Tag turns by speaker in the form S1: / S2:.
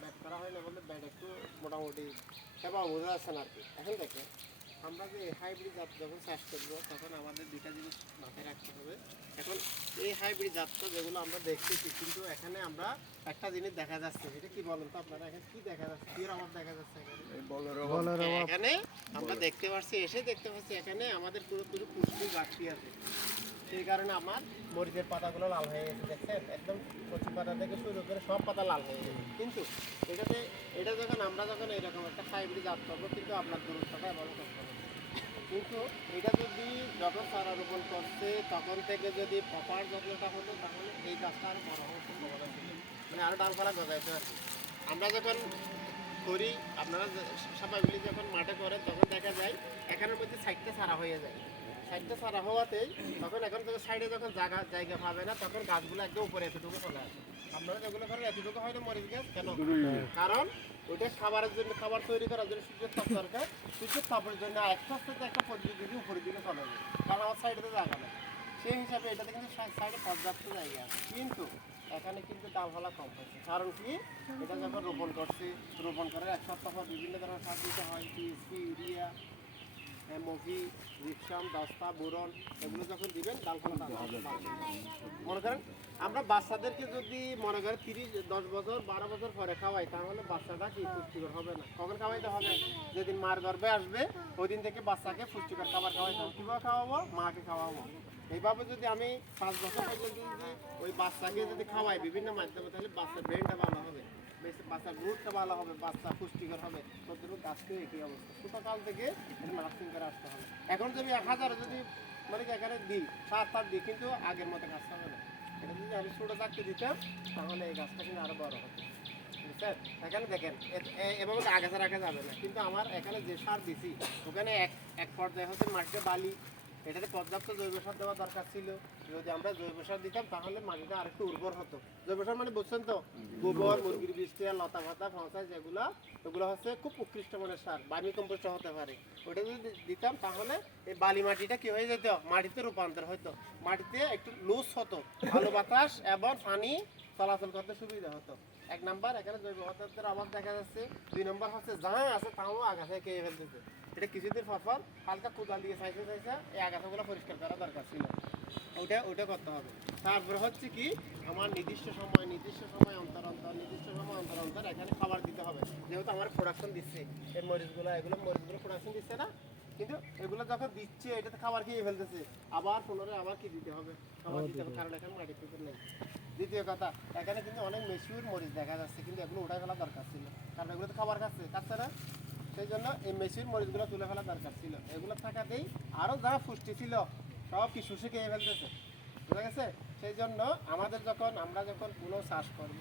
S1: Bat করা হয় না বলে ব্যাট একটু মোটামুটি না আর কি। আমরা যে হাইব্রিড জাত যখন চাষ করব, তখন আমাদের দুটা জিনিস মাথায় রাখতে হবে। হাইব্রিড জাতটা যেগুলো আমরা দেখতেছি কিন্তু এখানে আমরা একটা জিনিস দেখা যাচ্ছে। এটা কি বলেন তো আপনারা? এখানে কি দেখা যাচ্ছে? কি অভাব দেখা যাচ্ছে এখানে? হ্যাঁ, এখানে আমরা দেখতে পাচ্ছি এসে দেখতে পাচ্ছি এখানে আমাদের পুরো পুরো পুষ্টি ঘাটতি আছে। সেই কারণে আমার মরিচের পাতাগুলো লাল হয়ে গেছে দেখছেন? একদম কচি পাতা থেকে শুরু করে সব পাতা লাল হয়ে গেছে। কিন্তু এটাতে এটা যখন আমরা যখন এরকম একটা হাইব্রিড জাত করব কিন্তু আপনার দূরত্বটা এমন করতে হবে। কিন্তু এটা যদি যখন তখন থেকে যদি এই গাছটা মানে আর কি। আমরা যখন করি, আপনারা সবাই যখন মাঠে করেন, তখন দেখা যায় এখানের মধ্যে সাইডটা ছাড়া হয়ে যায়। সাইডটা ছাড়া হওয়াতেই তখন এখন থেকে সাইডে যখন জায়গা জায়গা পাবে না, তখন গাছগুলো একদম উপরে এতটুকু চলে আসে। আপনারা যেগুলো করেন এতটুকু হয় না মরিচ কেন? কারণ ওইটা খাবারের জন্য খাবার তৈরি করার জন্য সূর্যের তাপ দরকার। সূর্যের তাপের জন্য একটা আস্তে একটা পদ্ধতি দিকে উপরের দিকে চলে যাবে কারণ আমার সাইডে জায়গা নেই। সেই হিসাবে এটাতে কিন্তু সাইডে পর্যাপ্ত জায়গা আছে। কিন্তু এখানে কিন্তু ডালপালা কম হয়েছে। কারণ কি? এটা যখন রোপণ করছি রোপণ করার এক সপ্তাহ পর বিভিন্ন ধরনের সার দিতে হয় টিএসপি ইউরিয়া। মফি রিক্সাম দস্তা বোরন, এগুলো যখন দিবেন, ডালপালা। মনে করেন, আমরা বাচ্চাদেরকে যদি, মনে করেন, তিরিশ, দশ বছর, বারো বছর পরে খাওয়াই, তাহলে বাচ্চাটা কি পুষ্টিকর হবে না? কখন খাওয়াইতে হবে? যেদিন মার গর্ভে আসবে ওই দিন থেকে বাচ্চাকে পুষ্টিকর খাবার খাওয়াইতে হবে। কীভাবে খাওয়াবো? মাকে খাওয়াবো। এইভাবে যদি আমি পাঁচ বছর পর্যন্ত যদি ওই বাচ্চাকে যদি খাওয়াই বিভিন্ন মাধ্যমে, তাহলে বাচ্চার ব্রেনটা ভালো হবে। বাচ্চার গ্রোথটা ভালো হবে, বাচ্চা পুষ্টিকর হবে প্রত্যেক গাছকেও একই অবস্থা। ছোটোকাল থেকে নার্সিং করে আসতে হবে। এখন যদি এক হাজার, যদি মানে এখানে দিই, সাত সাত দিই, কিন্তু আগের মতো গাছ হবে না। এটা যদি আমি ছোটো থাকতে দিতাম, তাহলে এই গাছটা কিন্তু আরও বড় হতো। বুঝছেন? এখানে দেখেন এভাবে আগাছা রাখা যাবে না। কিন্তু আমার এখানে যে সার দিছি, ওখানে এক এক পর্যায়ে হচ্ছে মাটিতে বালি এটাতে পর্যাপ্ত জৈব সার দেওয়া দরকার ছিল। যদি আমরা জৈব সার দিতাম, তাহলে মাটিটা আরেকটু উর্বর হতো। জৈব সার মানে বুঝছেন তো? গোবর, মুরগির বৃষ্টি লতা ভাতা ফসা, যেগুলো, ওগুলো হচ্ছে খুব উৎকৃষ্ট মানের সার, বার্মি কম্পোস্ট হতে পারে। ওটা যদি দিতাম, তাহলে এই বালি মাটিটা কি হয়ে যেত? মাটিতে রূপান্তর হতো মাটিতে একটু লুজ হতো। আলো বাতাস এবং পানি চলাচল করতে সুবিধা হতো। এক নাম্বার, এখানে জৈব পদার্থের অভাব দেখা যাচ্ছে। দুই নম্বর হচ্ছে যা আছে তাও আগাছা খেয়ে ফেলতেছে। এটা কিছুদিন পর পর হালকা কোদাল দিয়ে চাইছে চাইছে এই আগাছাগুলো পরিষ্কার করা দরকার ছিল। ওটা ওটা করতে হবে। তারপরে হচ্ছে কি, আমার নির্দিষ্ট সময় নির্দিষ্ট সময় অন্তর অন্তর, নির্দিষ্ট সময় অন্তর অন্তর এখানে খাবার দিতে হবে। যেহেতু আমার প্রোডাকশন দিচ্ছে, এই মরিচগুলো, এগুলো মরিচগুলো প্রোডাকশন দিচ্ছে না কিন্তু এগুলো যখন দিচ্ছে এটাতে খাবার খেয়ে ফেলতেছে। আবার পুনরায় আবার কি দিতে হবে? খাবার দিতে হবে। কারণ এখানে মাটি পুকুর নেই। দ্বিতীয় কথা এখানে কিন্তু অনেক মেশিউর মরিচ দেখা যাচ্ছে কিন্তু এগুলো উঠে ফেলা দরকার ছিল। কারণ এগুলো তো খাবার খাচ্ছে। খাচ্ছে না সেই জন্য এই মেশিউর মরিচগুলো তুলে ফেলা দরকার ছিল। এগুলো থাকাতেই আরও যা পুষ্টি ছিল সব কি শুষে খেয়ে ফেলতেছে। বুঝা গেছে? সেই জন্য আমাদের যখন আমরা যখন কোনো চাষ করব